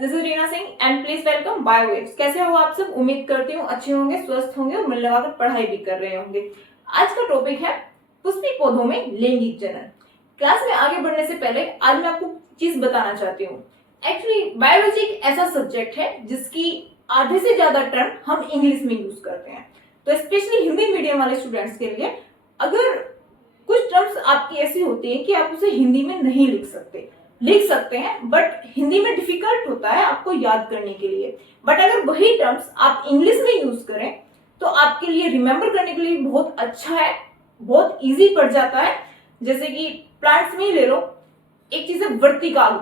This is Reena Singh and please welcome Biowaves. कैसे हो आप सब? उम्मीद करती हूँ अच्छे होंगे, स्वस्थ होंगे और मन लगाकर पढ़ाई भी कर रहे होंगे। आज का टॉपिक है पुष्पी पौधों में लैंगिक जनन। क्लास में आगे बढ़ने से पहले आज मैं आपको चीज बताना चाहती हूँ। एक्चुअली बायोलॉजी एक ऐसा सब्जेक्ट है जिसकी आधे से ज्यादा टर्म हम इंग्लिश में यूज करते हैं। तो स्पेशली हिंदी मीडियम वाले स्टूडेंट्स के लिए अगर कुछ टर्म्स आपकी ऐसी होती हैं कि आप उसे हिंदी में नहीं लिख सकते हैं, बट हिंदी में डिफिकल्ट होता है आपको याद करने के लिए। बट अगर वही टर्म्स आप इंग्लिश में यूज करें तो आपके लिए रिमेम्बर करने के लिए बहुत अच्छा है, बहुत इजी पड़ जाता है। जैसे कि प्लांट्स में ही ले लो, एक चीज है वर्तिकाल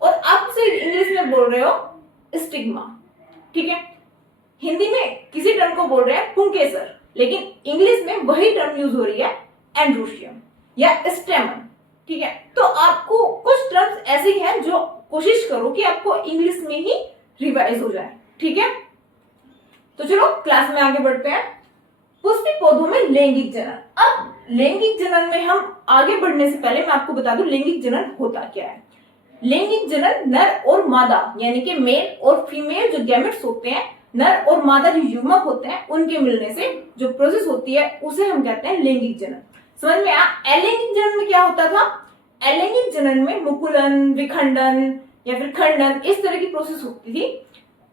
और आप उसे इंग्लिश में बोल रहे हो स्टिग्मा, ठीक है। हिंदी में किसी टर्म को बोल रहे हैं पुंकेसर, लेकिन इंग्लिश में वही टर्म यूज हो रही है एंड्रोशियम या स्टेमन, ठीक है। तो आपको कुछ टर्म्स ऐसे हैं जो कोशिश करो कि आपको इंग्लिश में ही रिवाइज हो जाए, ठीक है। तो चलो क्लास में आगे बढ़ते हैं। पुष्पी पौधों में लैंगिक जनन। अब लैंगिक जनन में हम आगे बढ़ने से पहले मैं आपको बता दूं लैंगिक जनन होता क्या है। लैंगिक जनन नर और मादा यानी कि मेल और फीमेल जो गैमेट्स होते हैं, नर और मादा जो युग्मक होते हैं, उनके मिलने से जो प्रोसेस होती है उसे हम कहते हैं लैंगिक जनन। समझ में आया? अलैंगिक जनन में क्या होता था? अलैंगिक जनन में मुकुलन, विखंडन या फिर खंडन इस तरह की प्रोसेस होती थी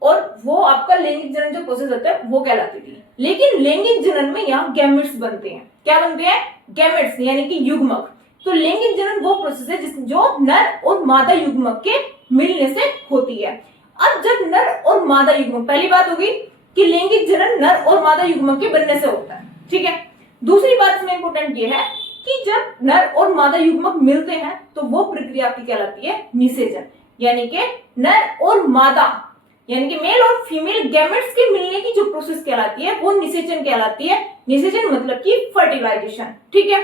और वो आपका लैंगिक जनन जो प्रोसेस होता है वो कहलाती थी। लेकिन लैंगिक जनन में यहाँ गैमेट्स बनते हैं। क्या बनते हैं? गैमेट्स यानी कि युग्मक। तो लैंगिक जनन वो प्रोसेस है जो नर और मादा युग्मक के मिलने से होती है। अब जब नर और मादा युग्मक, पहली बात होगी कि लैंगिक जनन नर और मादा युग्मक के बनने से होता है, ठीक है। दूसरी बात इसमें इंपॉर्टेंट ये है कि जब नर और मादा युग्मक मिलते हैं तो वो प्रक्रिया आपकी कहलाती है निषेचन, यानी कि नर और मादा यानी कि मेल और फीमेल गैमेट्स के मिलने की जो प्रोसेस कहलाती है वो निषेचन कहलाती है। निषेचन मतलब कि फर्टिलाइजेशन, ठीक है।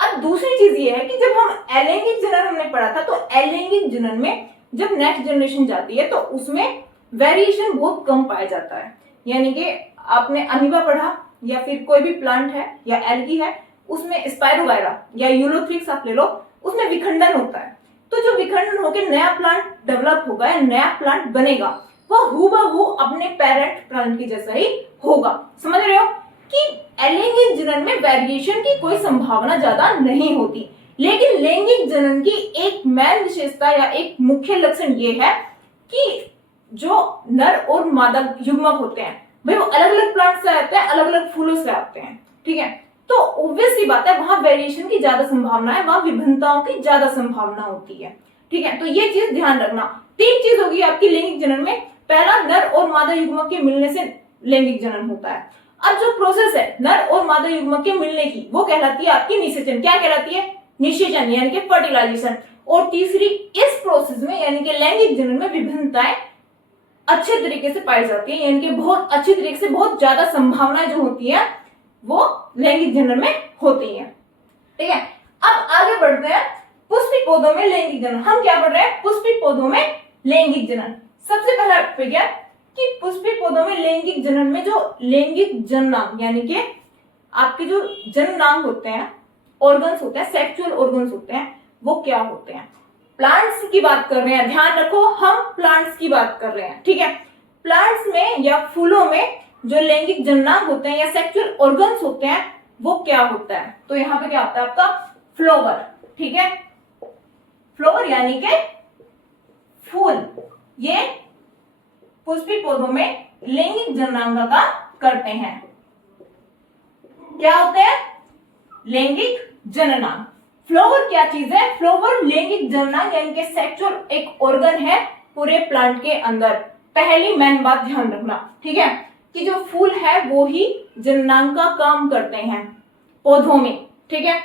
अब दूसरी चीज ये है कि जब हम अलैंगिक जनन हमने पढ़ा था, तो अलैंगिक जनन में जब नेक्स्ट जनरेशन जाती है तो उसमें वेरिएशन बहुत कम पाया जाता है। यानी कि आपने अमीबा पढ़ा या फिर कोई भी प्लांट है या एल्गी है, उसमें स्पाइरोगायरा या यूलोथ्रिक्स आप ले लो, उसमें विखंडन होता है। तो जो विखंडन होकर नया प्लांट डेवलप होगा या नया प्लांट बनेगा वो हूबहू अपने पेरेंट प्लांट की जैसा ही होगा। समझ रहे हो कि अलैंगिक जनन में वेरिएशन की कोई संभावना ज्यादा नहीं होती। लेकिन लैंगिक जनन की एक मेन विशेषता या एक मुख्य लक्षण ये है कि जो नर और मादा युग्मक होते हैं भाई वो अलग अलग प्लांट से आते हैं, अलग अलग फूलों से आते हैं, ठीक है। तो ऑब्वियस सी बात है वहां वेरिएशन की ज्यादा संभावना है, वहां विभिन्नताओं की ज्यादा संभावना होती है, ठीक है। तो ये चीज ध्यान रखना। तीन चीज होगी आपकी लैंगिक जनन में। पहला, नर और मादा युग्मक के मिलने से लैंगिक जनन होता है। अब जो प्रोसेस है नर और मादा युग्मक के मिलने की वो कहलाती है आपकी निषेचन। क्या कहलाती है? निषेचन यानी कि फर्टिलाइजेशन। और तीसरी, इस प्रोसेस में यानी कि लैंगिक जनन में विभिन्नताएं अच्छे तरीके से पाई जाती है, यानी कि बहुत अच्छी तरीके से बहुत ज्यादा संभावनाएं जो होती है वो लैंगिक जनन में होती है, ठीक है। अब आगे बढ़ते हैं पुष्पी पौधों में लैंगिक जनन। हम क्या पढ़ रहे हैं? पुष्पी पौधों में लैंगिक जनन। सबसे पहला टॉपिक है कि पुष्पी पौधों में लैंगिक जनन में जो लैंगिक जननांग यानी कि आपके जो जननांग होते हैं, ऑर्गन्स होते हैं, सेक्सुअल ऑर्गन्स होते हैं, वो क्या होते हैं? प्लांट्स की बात कर रहे हैं, ध्यान रखो हम प्लांट्स की बात कर रहे हैं, ठीक है। प्लांट्स में या फूलों में जो लैंगिक जननांग होते हैं या सेक्सुअल ऑर्गन्स होते हैं वो क्या होता है? तो यहाँ पे क्या होता है आपका? फ्लावर, ठीक है। फ्लावर यानी कि फूल, ये पुष्पी पौधों में लैंगिक जननांग का करते हैं। क्या होते हैं? लैंगिक जननांग। फ्लावर क्या चीज है? फ्लावर लैंगिक जननांग यानी कि सेक्सुअल एक ऑर्गन है पूरे प्लांट के अंदर। पहली मेन बात ध्यान रखना, ठीक है, कि जो फूल है वो ही जननांग का काम करते हैं पौधों में, ठीक है।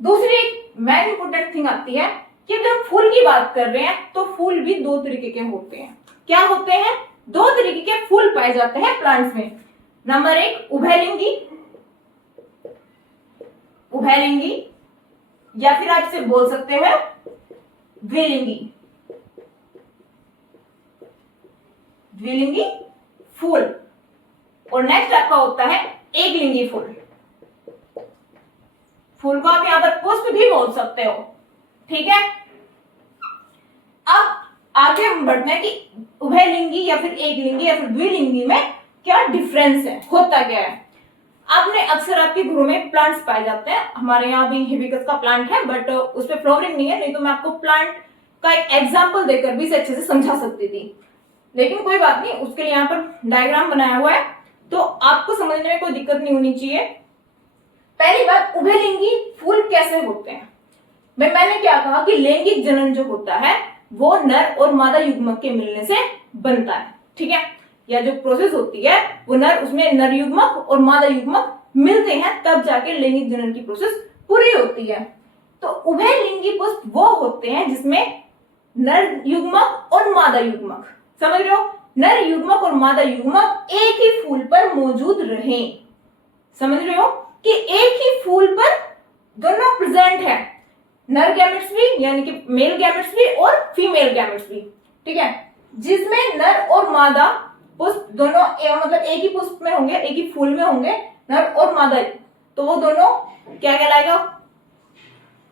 दूसरी मेन इंपोर्टेंट थिंग आती है कि जब फूल की बात कर रहे हैं तो फूल भी दो तरीके के होते हैं। क्या होते हैं? दो तरीके के फूल पाए जाते हैं प्लांट्स में। नंबर एक, उभयलिंगी या फिर आप इसे बोल सकते हैं द्विलिंगी फूल। और नेक्स्ट आपका होता है एकलिंगी फूल। फूल को आप यहां पर पुष्प भी बोल सकते हो, ठीक है। अब आगे हम बढ़ते हैं कि उभयलिंगी या फिर एक लिंगी या फिर द्विलिंगी में क्या डिफरेंस है, होता क्या है। आपने अक्सर आपके घरों में प्लांट्स पाए जाते हैं, हमारे यहाँ भी हिबिस्कस का प्लांट है बट उस पर फ्लावरिंग नहीं है, नहीं तो मैं आपको प्लांट का एक एग्जाम्पल देकर भी इसे अच्छे से समझा सकती थी, लेकिन कोई बात नहीं, उसके लिए यहाँ पर डायग्राम बनाया हुआ है तो आपको समझने में कोई दिक्कत नहीं होनी चाहिए। पहली बात, उभयलिंगी फूल कैसे होते हैं। मैंने क्या कहा कि लैंगिक जनन जो होता है वो नर और मादा युग्मक के मिलने से बनता है, ठीक है, या जो प्रोसेस होती है वो उसमें नर युग्मक और मादा युग्मक मिलते हैं तब जाके लैंगिक जनन की प्रोसेस पूरी होती है। तो उभयलिंगी पुष्प वो होते हैं जिसमें नर युग्मक और मादा युग्मक, समझ रहे हो, नर युग्मक और मादा युग्मक एक ही फूल पर मौजूद रहे, समझ रहे हो कि एक ही फूल पर दोनों प्रेजेंट है, नर गैमेट्स भी यानी कि मेल गैमेट्स भी और फीमेल गैमेट्स भी, ठीक है, जिसमें नर और मादा पुष्प दोनों मतलब एक ही पुष्प में होंगे, एक ही फूल में होंगे नर और मादा, तो वो दोनों क्या कहलाएगा,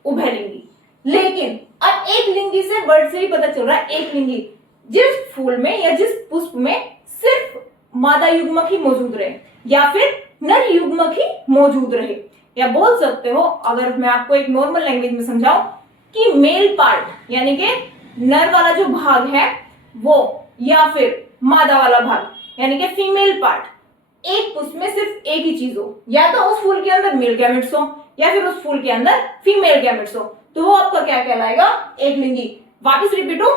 उभयलिंगी। लेकिन अब एक लिंगी से वर्ड से ही पता चल रहा है, एक लिंगी जिस फूल में या जिस पुष्प में सिर्फ मादा युग्मक ही मौजूद रहे या फिर नर युग्मक ही मौजूद रहे, या बोल सकते हो अगर मैं आपको एक नॉर्मल लैंग्वेज में समझाऊं कि मेल पार्ट यानी कि नर वाला जो भाग है वो, या फिर मादा वाला भाग यानी कि फीमेल पार्ट, एक पुष्प में सिर्फ एक ही चीज हो, या तो उस फूल के अंदर मेल गैमेट्स हो या फिर उस फूल के अंदर फीमेल गैमेट्स हो, तो वो आपका क्या कहलाएगा, एक लिंगी। वापिस रिपीट हो,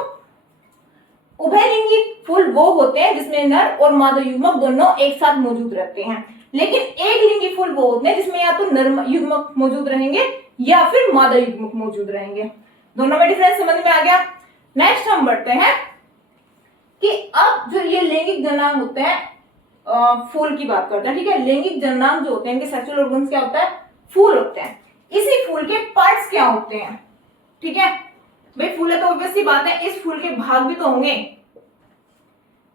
उभयलिंगी फूल वो होते हैं जिसमें नर और मादा युग्मक दोनों एक साथ मौजूद रहते हैं, लेकिन एक लिंगी फूल वो होते हैं जिसमें या तो नर युग्मक मौजूद रहेंगे या फिर मादा युग्मक मौजूद रहेंगे। दोनों में डिफरेंस समझ में आ गया। नेक्स्ट हम बढ़ते हैं कि अब जो ये लैंगिक जननांग होते हैं, फूल की बात करते हैं, ठीक है, लैंगिक जननांग जो होते हैं इनके सेक्सुअल ऑर्गन्स क्या होता है, फूल होते हैं, इसी फूल के पार्ट्स क्या होते हैं, ठीक है, भाई फूल है तो ऑब्वियस सी बात है इस फूल के भाग भी तो होंगे।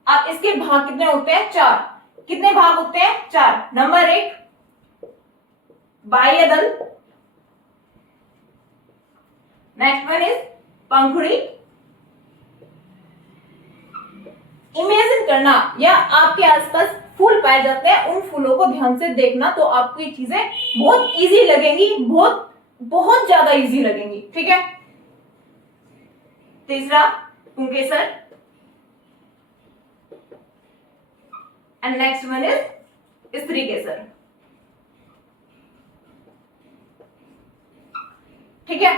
अब इसके भाग कितने होते हैं, 4, कितने भाग होते हैं, 4। नंबर 1 बाह्य दल, next one is Pankhuri. Imagine करना या आपके आसपास फूल पाए जाते हैं उन फूलों को ध्यान से देखना तो आपको ये चीजें बहुत इजी लगेंगी, बहुत ज्यादा इजी लगेंगी, ठीक है। तीसरा पुंकेसर एंड नेक्स्ट वन इज स्त्री केसर, ठीक है।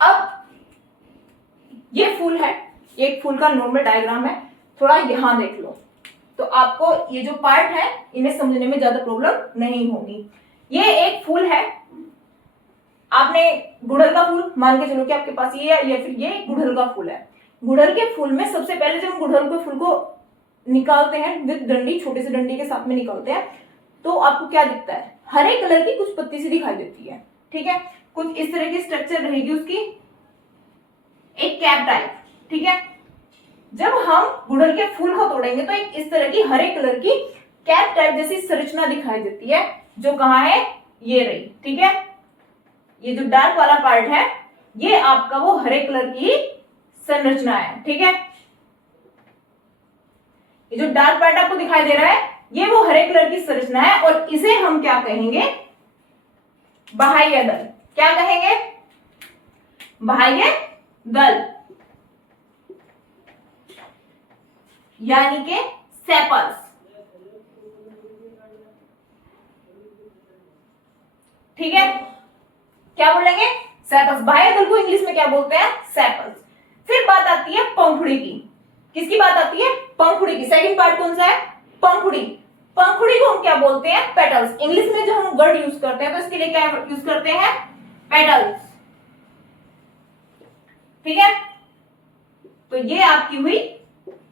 अब ये फूल है, एक फूल का नॉर्मल डायग्राम है, थोड़ा यहां देख लो तो आपको ये जो पार्ट है इन्हें समझने में ज्यादा प्रॉब्लम नहीं होगी। ये एक फूल है, आपने गुड़हल का फूल मान के चलो कि आपके पास ये है या फिर ये गुड़हल का फूल है। गुड़हल के फूल में सबसे पहले जब गुड़हल के फूल को निकालते हैं विद डंडी, छोटे से डंडी के साथ में निकालते हैं तो आपको क्या दिखता है, हरे कलर की कुछ पत्ती सी दिखाई देती है, ठीक है, कुछ इस तरह की स्ट्रक्चर रहेगी उसकी, एक कैप टाइप, ठीक है। जब हम गुड़हल के फूल को तोड़ेंगे तो एक इस तरह की हरे कलर की कैप टाइप जैसी संरचना दिखाई देती है, जो कहाँ है, ये रही, ठीक है। ये जो डार्क वाला पार्ट है ये आपका वो हरे कलर की संरचना है, ठीक है। ये जो डार्क पार्ट आपको दिखाई दे रहा है ये वो हरे कलर की संरचना है और इसे हम क्या कहेंगे, बाह्य दल। क्या कहेंगे, बाह्य दल यानी के सेपल्स, ठीक है। क्या बोलेंगे, सेपल्स। बाह्य दल को इंग्लिश में क्या बोलते हैं, सेपल्स। फिर बात आती है पंखुड़ी की, किसकी बात आती है, पंखुड़ी की। सेकंड पार्ट कौन सा है, पंखुड़ी। पंखुड़ी को हम क्या बोलते हैं, पेटल्स। इंग्लिश में जो हम वर्ड यूज करते हैं तो इसके लिए क्या यूज करते हैं, पेटल्स, ठीक है। तो ये आपकी हुई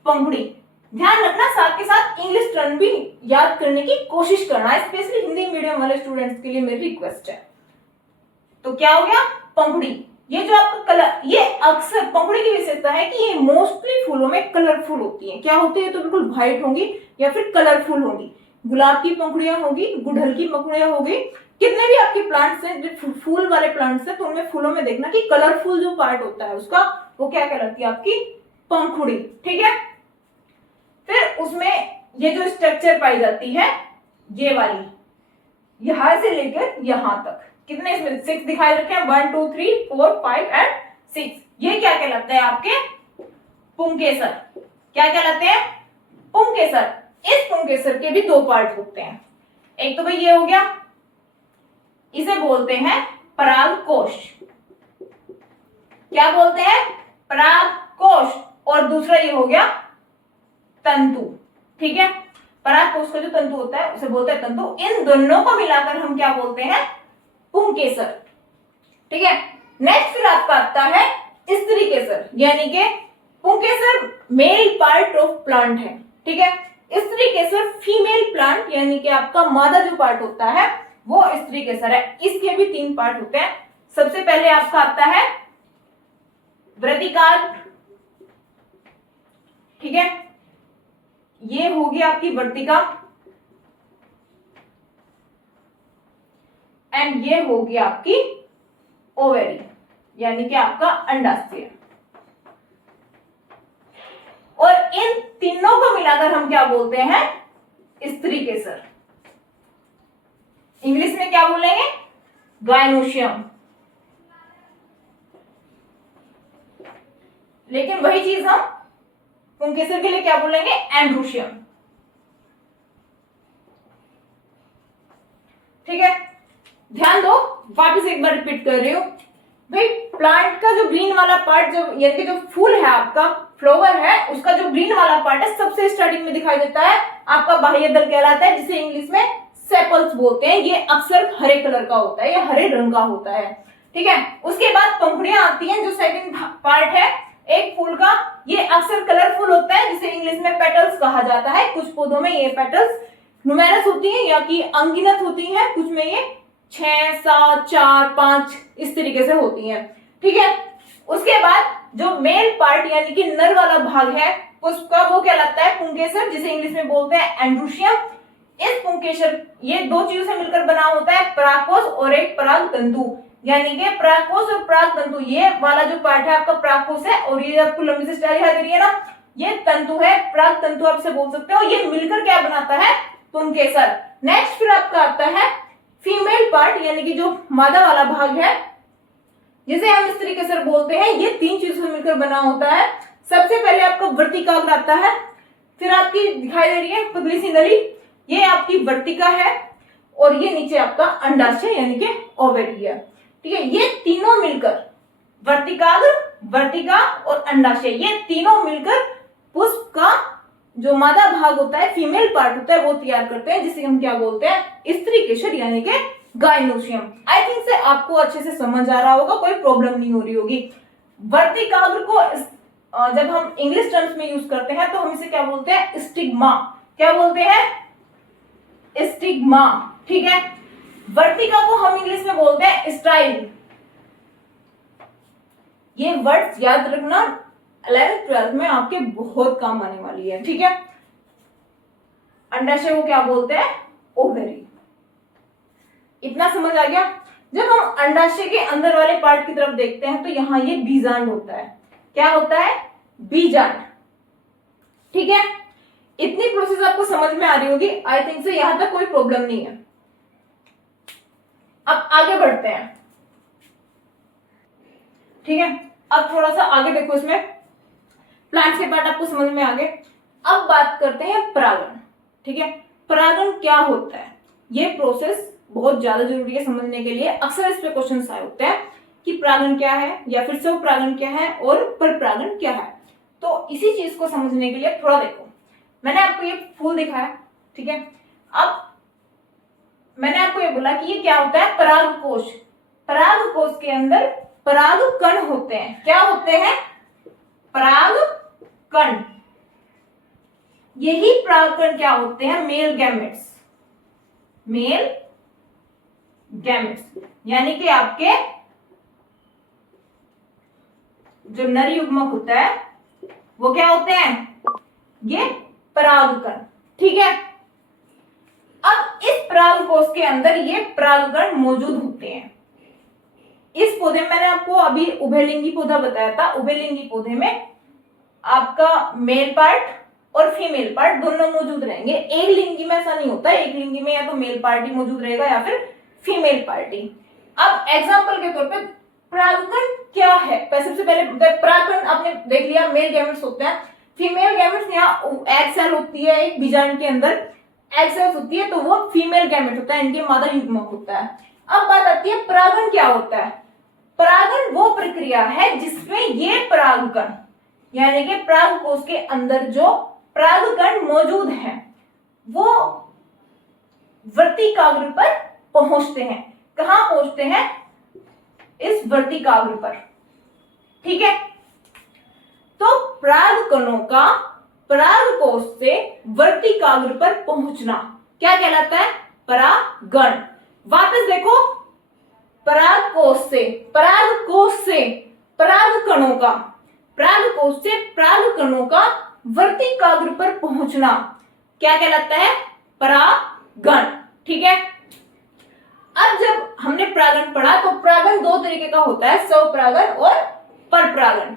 पंखुड़ी। ध्यान रखना, साथ के साथ इंग्लिश टर्म भी याद करने की कोशिश करना, स्पेशली हिंदी मीडियम वाले स्टूडेंट्स के लिए मेरी रिक्वेस्ट है। तो क्या हो गया, पंखुड़ी। ये जो आपका कलर, ये अक्सर पंखुड़ी की विशेषता है कि ये मोस्टली फूलों में कलरफुल होती है। क्या होती है, तो बिल्कुल व्हाइट होंगी या फिर कलरफुल होंगी। गुलाब की पंखुड़ियां होगी, गुड़हल की पंखुड़ियां होगी, कितने भी आपके प्लांट्स हैं जो फूल वाले प्लांट्स हैं तो उनमें फूलों में देखना कि कलरफुल जो पार्ट होता है उसका वो क्या कहलाती है? आपकी पंखुड़ी। ठीक है, फिर उसमें ये जो स्ट्रक्चर पाई जाती है, ये वाली, यहां से लेकर यहां तक, कितने इसमें 6 दिखाई रखे हैं, 1 2 3 4 5 एंड 6। ये क्या कहलाते हैं? आपके पुंकेसर। क्या कहलाते हैं? पुंकेसर। इस पुंकेसर के भी 2 पार्ट होते हैं। एक तो भाई ये हो गया, इसे बोलते हैं परागकोश। क्या बोलते हैं? परागकोश। और दूसरा ये हो गया तंतु। ठीक है, परागकोश का जो तंतु होता है उसे बोलते हैं तंतु। इन दोनों को मिलाकर हम क्या बोलते हैं? पुंकेसर। ठीक है, नेक्स्ट फिर आपका आता है स्त्रीकेसर, यानी कि पुंकेसर मेल पार्ट ऑफ प्लांट है। ठीक है, स्त्रीकेसर फीमेल प्लांट, यानी कि आपका मादा जो पार्ट होता है वो स्त्रीकेसर है। इसके भी 3 पार्ट होते हैं। सबसे पहले आपका आता है वर्तिकाग्र। ठीक है, ये होगी आपकी वर्तिका, एंड ये होगी आपकी ओवेरी, यानी कि आपका अंडाशय। और इन तीनों को मिलाकर हम क्या बोलते हैं? स्त्रीकेसर। इंग्लिश में क्या बोलेंगे? गायनोशियम। लेकिन वही चीज हम पुंकेसर के लिए क्या बोलेंगे? एंड्रोशियम। ठीक है, ध्यान दो, वापस एक बार रिपीट कर रही हूं भाई। प्लांट का जो ग्रीन वाला पार्ट, जो यानी कि जो फूल है आपका, फ्लावर है, उसका जो ग्रीन वाला पार्ट है सबसे स्टार्टिंग में दिखाई देता है, आपका बाह्य दल कहलाता है, जिसे इंग्लिश में सेपल्स बोलते हैं। ये अक्सर हरे कलर का होता है, ये हरे रंग का होता है। ठीक है, उसके बाद पंखुड़ियां आती हैं, जो सेकंड पार्ट है एक फूल का, ये अक्सर कलरफुल होता है, जिसे इंग्लिश में पेटल्स कहा जाता है। कुछ पौधों में ये पेटल्स न्यूमेरस होती हैं, या कि अनगिनत होती हैं, कुछ में ये 6 7 4 5 इस तरीके से होती हैं। ठीक है, उसके बाद जो मेल पार्ट यानी कि नर वाला भाग है उसका, वो कहलाता है पुंकेसर, जिसे इंग्लिश में बोलते हैं एंड्रोशियम। इस पुंकेसर ये 2 चीजों से मिलकर बना होता है, परागकोश और एक पराग तंतु। यानी कि परागकोश और पराग तंतु, ये वाला जो पार्ट है आपका परागकोश है, और ये आपको लंबी सी स्टाइल दिखाई दे रही है ना, ये तंतु है, पराग तंतु आपसे बोल सकते हो। ये मिलकर क्या बनाता है? पुंकेसर। नेक्स्ट फिर आपका आता है फीमेल पार्ट, यानी कि जो मादा वाला भाग है, जिसे हम स्त्रीकेसर बोलते हैं। ये 3 चीजों से मिलकर बना होता है। सबसे पहले आपका वर्तिकाग्र आता है, फिर आपकी दिखाई दे रही है पतली सी नली, ये आपकी वर्तिका है, और ये नीचे आपका अंडाशय यानी कि ओवेरी है। ठीक है, ये तीनों मिलकर वर्तिकाग्र, वर्तिका और अंडाशय, ये तीनों मिलकर पुष्प का जो मादा भाग होता है, फीमेल पार्ट होता है, वो तैयार करते हैं, जिसे हम क्या बोलते हैं? स्त्रीकेसर यानी कि गायनोशियम। आई थिंक से आपको अच्छे से समझ आ रहा होगा, कोई प्रॉब्लम नहीं हो रही होगी। वर्तिकाग्र को जब हम इंग्लिश टर्म्स में यूज करते हैं तो हम इसे क्या बोलते हैं? स्टिग्मा। क्या बोलते हैं? स्टिग्मा। ठीक है, वर्तिका को हम इंग्लिश में बोलते हैं स्टाइल। ये वर्ड्स याद रखना, 11th 12th में आपके बहुत काम आने वाली है। ठीक है, अंडाशय को क्या बोलते हैं? ओवेरी। इतना समझ आ गया? जब हम अंडाशय के अंदर वाले पार्ट की तरफ देखते हैं तो यहां ये बीजांड होता है। क्या होता है? बीजांड। ठीक है, इतनी प्रोसेस आपको समझ में आ रही होगी। आई थिंक से यहां तक कोई प्रॉब्लम नहीं है। अब आगे बढ़ते हैं। ठीक है, अब थोड़ा सा आगे देखो, इसमें प्लांट्स के पार्ट आपको समझ में आ गए। अब बात करते हैं परागण। ठीक है, परागण क्या होता है? ये प्रोसेस बहुत ज्यादा जरूरी है समझने के लिए। अक्सर इस पे क्वेश्चन आए होते हैं कि परागण क्या है, या फिर स्वपरागण क्या है और परपरागण क्या है। तो इसी चीज को समझने के लिए थोड़ा देखो, मैंने आपको ये फूल दिखाया। ठीक है, अब मैंने आपको ये बोला कि ये क्या होता है? परागकोश। परागकोश के अंदर पराग कण होते हैं। क्या होते हैं? पराग कण। यही पराग कण क्या होते हैं? Male gametes. मेल गैमेट्स यानी कि आपके जो नर युग्मक होता है वो क्या होते हैं? ये परागकण। ठीक है, अब इस परागकोश के अंदर ये परागकण मौजूद होते हैं। इस पौधे में मैंने आपको अभी उभयलिंगी पौधा बताया था। उभयलिंगी पौधे में आपका मेल पार्ट और फीमेल पार्ट दोनों मौजूद रहेंगे। एक लिंगी में ऐसा नहीं होता, एक लिंगी में या तो मेल पार्ट ही मौजूद रहेगा या फिर फीमेल पार्ट ही। अब एग्जांपल के तौर पे परागकण क्या है, सबसे पहले परागकण आपने देख लिया, मेल गैमेट्स होते हैं, फीमेल गैमेट्स यहाँ एग सेल होती है, एक बीजांड के अंदर एग सेल्स होती है, तो वो फीमेल गैमेट होता है, इनके मादा युग्मक होता है। अब बात आती है परागण क्या होता है। परागण वो प्रक्रिया है जिसमें ये परागकण यानी कि परागकोश के अंदर जो परागकण मौजूद हैं वो वर्तिकाग्र पर पहुंचते हैं। कहां पहुंचते हैं? इस वर्तिकाग्र पर। ठीक है, तो परागकणों का परागकोश से वर्तिकाग्र पर पहुंचना क्या कहलाता है? परागण। वापस देखो, परागकोश से परागकणों का परागकोश से परागकणों का वर्तिकाग्र पर पहुंचना क्या कहलाता है? परागण। ठीक है, अब जब हमने परागण पढ़ा तो परागण दो तरीके का होता है, स्वपरागण और परपरागण।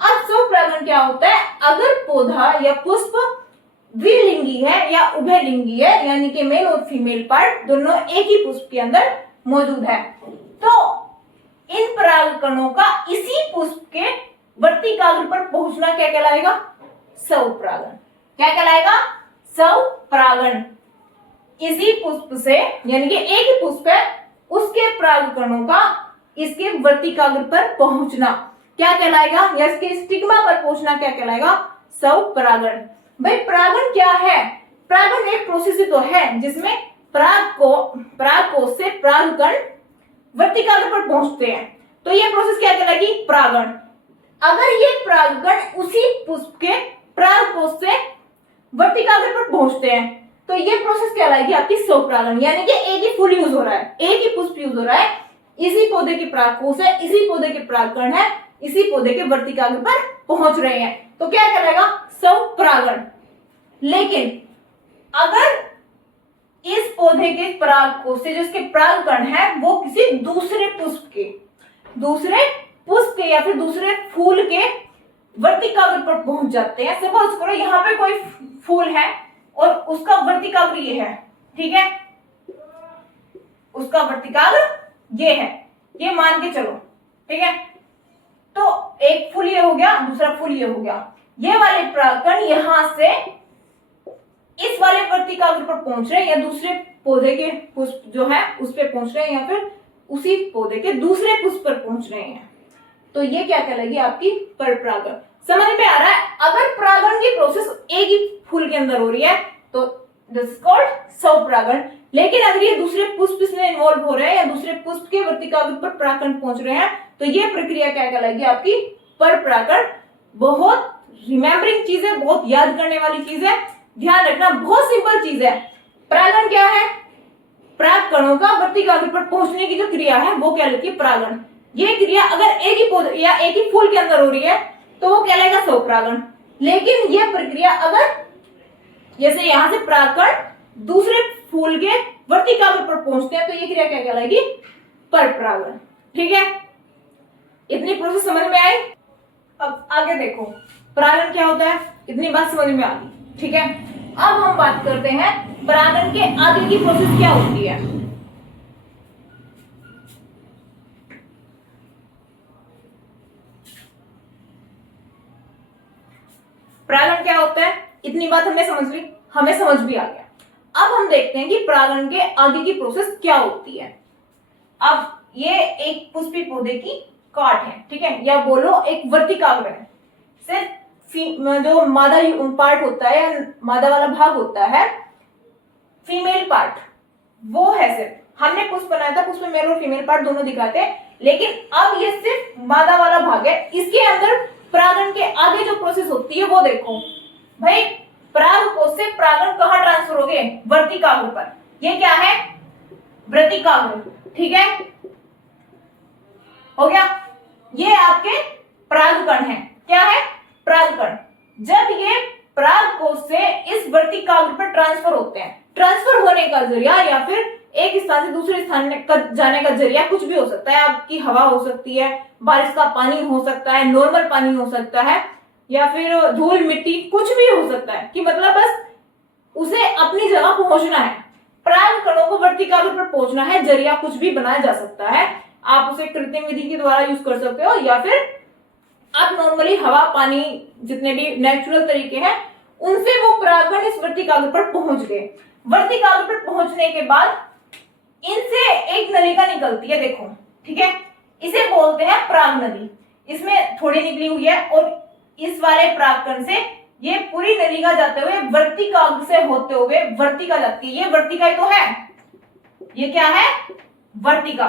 अब स्वपरागण क्या होता है? अगर पौधा या पुष्प द्विलिंगी है या उभयलिंगी है, यानी कि मेल और फीमेल पार्ट दोनों एक ही पुष्प के अंदर मौजूद है, तो इन परागकणों का इसी पुष्प के वर्तिकाग्र पर पहुंचना क्या कहलाएगा? स्वपरागण। क्या कहलाएगा? स्वपरागण। इसी पुष्प से, यानी कि एक ही पुष्प है, उसके परागकणों का इसके वर्तिकाग्र पर पहुंचना क्या कहलाएगा? या इसके स्टिग्मा पर पहुंचना क्या कहलाएगा? स्वपरागण। भाई परागण क्या है? परागण एक प्रोसेस ही तो है जिसमें परागकोश से परागकण वर्तिकाग्र पर पहुंचते हैं, तो ये प्रोसेस क्या कहलाएगी? परागण। अगर ये परागकण उसी पुष्प के परागकोश से वर्तिकाग्र पर पहुंचते हैं तो ये प्रोसेस कहलाएगी आपकी स्वपरागण। यानी कि एक ही फूल यूज हो रहा है, एक ही पुष्प यूज हो रहा है, इसी पौधे के परागकोश है, इसी पौधे के परागकण है, इसी पौधे के वर्तिकाग्र पर पहुंच रहे हैं, तो क्या कहलाएगा? स्वपरागण। लेकिन अगर इस पौधे के परागकोश से जो इसके परागकण है वो किसी दूसरे पुष्प के या फिर दूसरे फूल के वर्तिकाग्र पर पहुंच जाते हैं। सपोज करो यहाँ पे कोई फूल है और उसका वर्तिकाग्र ये है, ठीक है, उसका वर्तिकाग्र ये है, ये मान के चलो, ठीक है, तो एक फूल ये हो गया, दूसरा फूल ये हो गया, ये वाले परागकण यहां से इस वाले वर्तिकाग्र पर पहुंच रहे हैं या दूसरे पौधे के पुष्प जो है उस पर पहुंच रहे हैं या फिर उसी पौधे के दूसरे पुष्प पर पहुंच रहे हैं, तो ये क्या कहलाएगी? आपकी परपरागण। समझ में आ रहा है? अगर परागण की प्रोसेस एक ही फूल के अंदर हो रही है तो दिस इज कॉल्ड स्वपरागण। लेकिन अगर ये दूसरे पुष्प इसमें इन्वॉल्व हो रहे हैं या दूसरे पुष्प के वर्तिकाग्र पर परागकण पहुंच रहे हैं तो ये प्रक्रिया क्या कहलाएगी? आपकी परपरागण। बहुत रिमेम्बरिंग चीज है, बहुत याद करने वाली चीज है, ध्यान रखना, बहुत सिंपल चीज है। परागण क्या है? परागकणों का वर्तिकाग्र पर पहुंचने की जो क्रिया है वो क्या कहलाती है? परागण। ये क्रिया अगर एक ही पौधे या एक ही फूल के अंदर हो रही है तो वो कहलाएगा स्वपरागण। लेकिन ये प्रक्रिया अगर जैसे यहां से परागकण दूसरे फूल के वर्तिकाग्र पर पहुंचते हैं तो ये क्रिया क्या कहलाएगी? परपरागण। ठीक है, इतनी प्रोसेस समझ में आई? अब आगे देखो परागण क्या होता है, इतनी बात समझ में आ गई। ठीक है, अब हम बात करते हैं परागण के आगे की प्रोसेस क्या होती है। परागण क्या होता है, इतनी बात हमने समझ ली, हमें समझ भी आ गया। अब हम देखते हैं कि परागण के आगे की प्रोसेस क्या होती है। अब ये एक पुष्पी पौधे की काट है, ठीक है, या बोलो एक वर्तिकाग्र है। सिर्फ जो मादा पार्ट होता है या मादा वाला भाग होता है, फीमेल पार्ट वो है। सिर्फ हमने पुष्प बनाया था, पुष्प में मेल और फीमेल पार्ट दोनों दिखाते हैं, लेकिन अब ये सिर्फ मादा वाला भाग है। इसके अंदर परागण के आगे जो प्रोसेस होती है वो देखो भाई। परागकोश से परागण कहां ट्रांसफर हो गए? वर्तिकाग्र पर। ये क्या है? वर्तिकाग्र। ठीक है, हो गया। ये आपके परागकण है। क्या है? परागकण। जब ये परागकोश से इस वर्तिकाग्र पर ट्रांसफर होते हैं, ट्रांसफर होने का जरिया या फिर एक स्थान से दूसरे स्थान जाने का जरिया कुछ भी हो सकता है। आपकी हवा हो सकती है, बारिश का पानी हो सकता है, नॉर्मल पानी हो सकता है, या फिर धूल मिट्टी, कुछ भी हो सकता है कि मतलब बस उसे अपनी जगह पहुंचना है। पराग कणों को वर्तिकाग्र पर पहुंचना है, जरिया कुछ भी बनाया जा सकता है। आप उसे कृत्रिम विधि के द्वारा यूज कर सकते हो, या फिर आप नॉर्मली हवा पानी जितने भी नेचुरल तरीके हैं उनसे वो परागकण इस वर्तिकाग्र पर पहुंच गए। वर्तिकाग्र पर पहुंचने के बाद इनसे एक नलिका निकलती है, देखो, ठीक है, इसे बोलते हैं पराग नली। इसमें थोड़ी निकली हुई है और इस वाले परागकण से ये पूरी नलिका जाते हुए वर्तिकाग्र से होते हुए वर्तिका जाती है। ये वर्तिका ही तो है, ये क्या है, वर्तिका,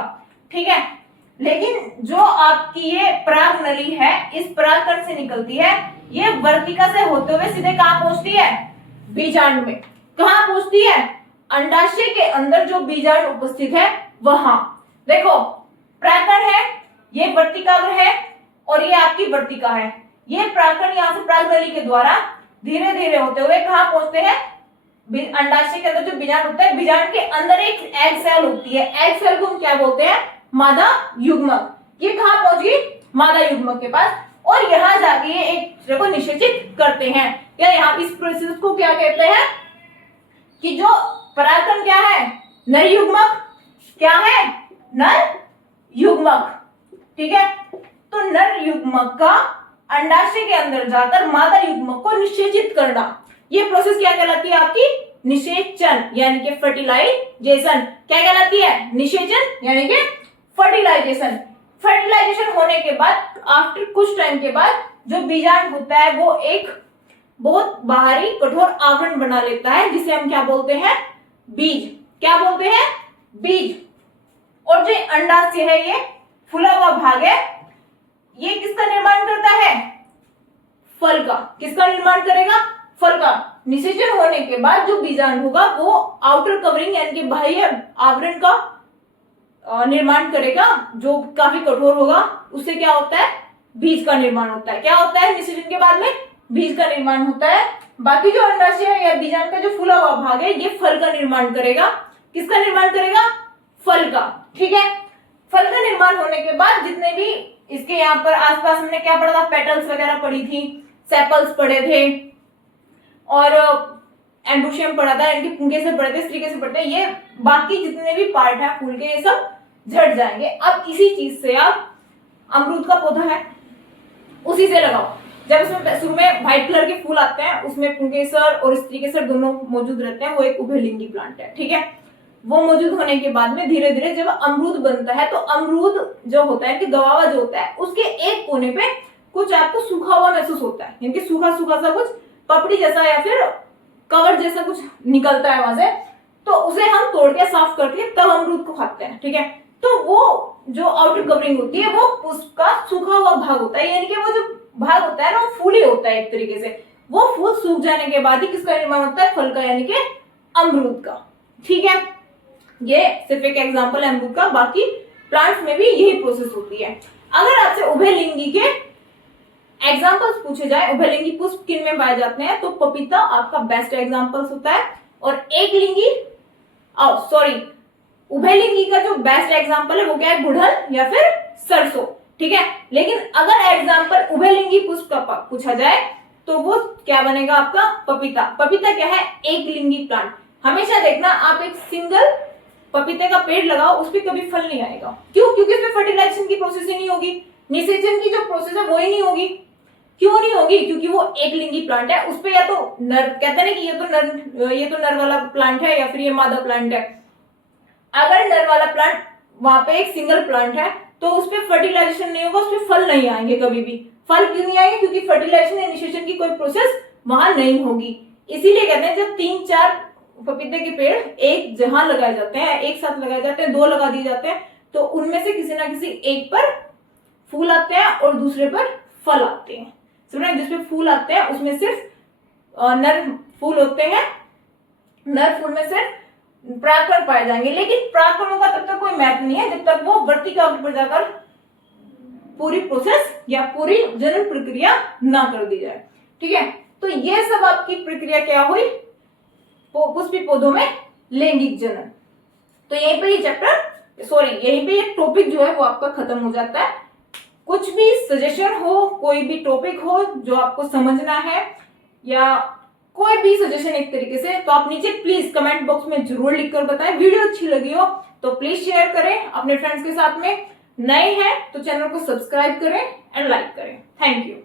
ठीक है। लेकिन जो आपकी ये पराग नली है, इस परागकण से निकलती है, ये वर्तिका से होते हुए सीधे कहां पहुंचती है, बीजांड में। कहां पहुंचती है, अंडाशय के अंदर जो बीजांड उपस्थित है वहां। देखो, परागकण है, ये वर्तिकाग्र है और ये आपकी वर्तिका है। ये परागकण यहां से पराग नली के द्वारा धीरे धीरे होते हुए कहां पहुंचते हैं, अंडाशय के अंदर जो बीजांड होता है, बीजांड के अंदर एक एग सेल होती है। एग सेल को हम क्या बोलते हैं, मादा युग्मक। ये कहां पहुंच गई, मादा युग्मक के पास, और यहां जाके ये एक दूसरे को निषेचित करते हैं। या यहाँ इस प्रोसेस को क्या कहते हैं कि जो परागकण क्या है, नर युग्मक, क्या है, नर युग्मक, ठीक है। तो नर युग्मक का अंडाशय के अंदर जाकर मादा युग्मक को निषेचित करना, ये प्रोसेस क्या कहलाती है आपकी, निषेचन यानी कि फर्टिलाइजेशन। क्या कहलाती है, निषेचन यानी कि फर्टिलाइजेशन। फर्टिलाइजेशन होने के बाद आफ्टर कुछ टाइम के बाद जो बीजांड होता है वो एक बहुत बाहरी कठोर आवरण बना लेता है, जिसे हम क्या बोलते हैं, बीज। क्या बोलते हैं, बीज। और जो अंडाशय है, ये फूला हुआ भाग है, ये किसका निर्माण करता है, फल का। किसका निर्माण करेगा, फल का। निषेचन होने के बाद जो बीजांड होगा वो आउटर कवरिंग यानी कि बाह्य आवरण का निर्माण करेगा, जो काफी कठोर होगा। उससे क्या होता है, बीज का निर्माण होता है। क्या होता है, निषेचन के बाद में बीज का निर्माण होता है। बाकी जो अंडाशय है या बीजांड का जो फूला हुआ भाग है, ये फल का निर्माण करेगा। किसका निर्माण करेगा, फल का, ठीक है। फल का निर्माण होने के बाद जितने भी इसके यहाँ पर आसपास हमने क्या पढ़ा था, पेटल्स वगैरह पढ़ी थी, सेपल्स पढ़े थे, और एंड्रोशियम पढ़ा था, इनके पुंगे से पढ़े थे, इस तरीके से पढ़ते हैं। ये बाकी जितने भी पार्ट है फूल के, ये सब झड़ जाएंगे। अब इसी चीज से आप अमरूद का पौधा है, उसी से लगाओ। जब उसमें शुरू में व्हाइट कलर के फूल आते हैं, उसमें पुंकेसर और स्त्रीकेसर दोनों मौजूद रहते हैं, वो एक उभयलिंगी प्लांट है, ठीक है। वो मौजूद होने के बाद में धीरे धीरे जब अमरूद बनता है, तो अमरूद जो होता है कि गवावा जो होता है, उसके एक कोने पे कुछ आपको सूखा हुआ महसूस होता है, यानी कि सूखा सूखा सा कुछ पपड़ी जैसा या फिर कवर जैसा कुछ निकलता है वहां से। तो उसे हम तोड़ के साफ करके तब अमरूद को खाते हैं, ठीक है। तो वो जो आउटर कवरिंग होती है वो उसका सूखा हुआ भाग होता है, यानी कि वो जो भाग होता है ना, वो फूल ही होता है एक तरीके से। वो फूल सूख जाने के बाद ही किसका निर्माण होता है, फल का, यानी कि अमरूद का, ठीक है। ये सिर्फ एक एग्जांपल है अमरूद का, बाकी प्लांट्स में भी यही प्रोसेस होती है। अगर आपसे उभयलिंगी के एग्जांपल्स पूछे जाए, उभयलिंगी पुष्प किन में पाए जाते हैं, तो पपीता आपका बेस्ट एग्जांपल्स होता है। और एक लिंगी उभयलिंगी का जो बेस्ट एग्जांपल है वो क्या है, गुड़हल या फिर सरसों, ठीक है। लेकिन अगर एग्जांपल उभयलिंगी पुष्प का पूछा जाए तो वो क्या बनेगा आपका, पपीता। पपीता क्या है, एक लिंगी प्लांट। हमेशा देखना, आप एक सिंगल पपीते का पेड़ लगाओ, उस पर कभी फल नहीं आएगा। क्यों, क्योंकि उसमें फर्टिलाइजेशन की प्रोसेस ही नहीं होगी, निषेचन की जो प्रोसेस है वो ही नहीं होगी। क्यों नहीं होगी, क्योंकि वो एक लिंगी प्लांट है। उस पे या तो नर, कहते हैं कि ये तो नर वाला प्लांट है या फिर ये मादा प्लांट है। अगर नर वाला प्लांट वहां पे एक सिंगल प्लांट है तो उस पर फर्टिलाइजेशन नहीं होगा, उस पर फल नहीं आएंगे कभी भी। फल क्यों नहीं आएंगे, क्योंकि फर्टिलाइजेशन या निषेचन की कोई प्रोसेस वहां नहीं होगी। इसीलिए कहते हैं जब 3-4 पपीते के पेड़ एक जहां लगाए जाते हैं, एक साथ लगाए जाते हैं, 2 लगा दिए जाते हैं, तो उनमें से किसी ना किसी एक पर फूल आते हैं और दूसरे पर फल आते हैं। समझ, जिसमें फूल आते हैं उसमें सिर्फ नर फूल होते हैं, नर फूल में सिर्फ परागकण पाए जाएंगे। लेकिन परागकणों का तब तक कोई महत्व नहीं है जब तक वो वर्तिकाग्र पर जाकर पूरी प्रोसेस या पूरी जनन प्रक्रिया ना कर दी जाए, ठीक है। तो ये सब आपकी प्रक्रिया क्या हुई, पुष्पी पौधों में लैंगिक जनन। तो यहीं पे ये चैप्टर यहीं पे ये टॉपिक जो है वो आपका खत्म हो जाता है। कुछ भी सजेशन हो, कोई भी टॉपिक हो जो आपको समझना है या कोई भी सजेशन एक तरीके से, तो आप नीचे प्लीज कमेंट बॉक्स में जरूर लिखकर बताएं। वीडियो अच्छी लगी हो तो प्लीज शेयर करें अपने फ्रेंड्स के साथ में। नए हैं तो चैनल को सब्सक्राइब करें एंड लाइक करें। Thank you.